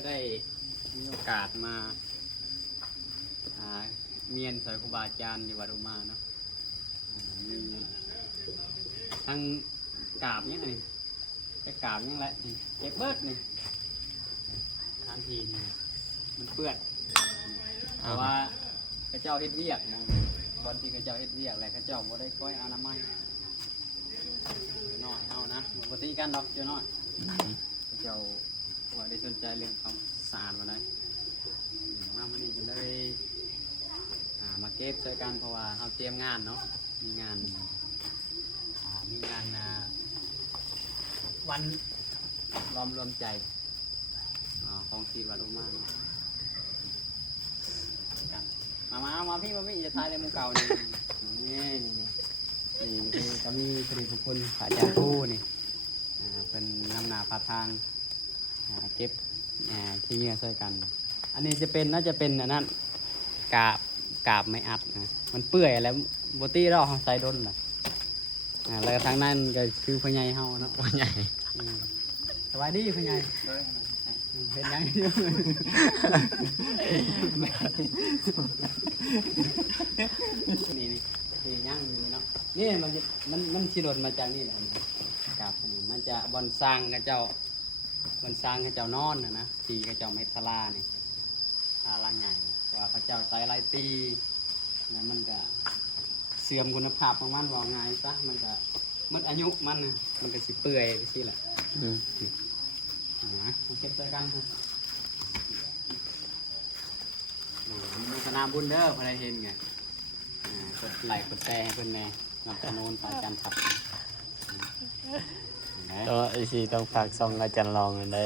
ก็ได้มีโอกาสมาเมียนสอยครูบาอาจารย์อยู่วัดอุมาเนาะมีทั้งกราบยังไงจะกราบยังไงนี่เจ็บเบิดนี่ทันทีนี่มันเปื้อนเพราะว่าพระเจ้าเฮ็ดเวียกนะบอลที่พระเจ้าเฮ็ดเวียกอะไรพระเจ้าบ่ได้ก้อยอนามัยน้อยเอานะปกติกันดอกเจ้าน้อยพระเจ้าว่าได้สนใจเรื่องความสะอาดมาได้มาวันนี้ก็เลยมาเก็บช่วยกันเพราะว่าเราเตรียมงานเนาะมีงานวันรวมใจของศิษย์วัดอุมาเนาะมาพี่จะทายในมุมเก่านี่นี่ก็มีพอดีทุกคนอาจารย์ผู้นี่เป็นนำหนาพาทางเก็บขี้เหงื่อช่วยกันอันนี้น่าจะเป็นอันนั้นกาบไม่อัดนะมันเปื่อยแล้วบตี้เราใส่ด้นนะแล้วทางนั้นก็คือพญายเฮาเนาะพญายสบายดีพญายเห็นยังนี่คือยังอยู่นี่เนาะนี่มันชิโดนมาจากนี่แหละกาบนี่มันจะบอนสร้างกับเจ้าบอนสร้างกับเจ้านอนนะตีกับเจ้าเมทลานี่ล่างใหญ่ว่าพระเจ้าใส่ลายตีแล้วมันก็เสื่อมคุณภาพของมันว่าไงซะมันก็หมดอายุมันก็สิเปื่อยไปสิแหละมาเก็บตัวกันครับมีสนามบุญเด้อพอได้เห็นไงกดไลค์กดแชร์ให้เพื่อนแน่นำขนมฝากกันครับก็ไอซีต้องฝากซองอาจารย์ลองได้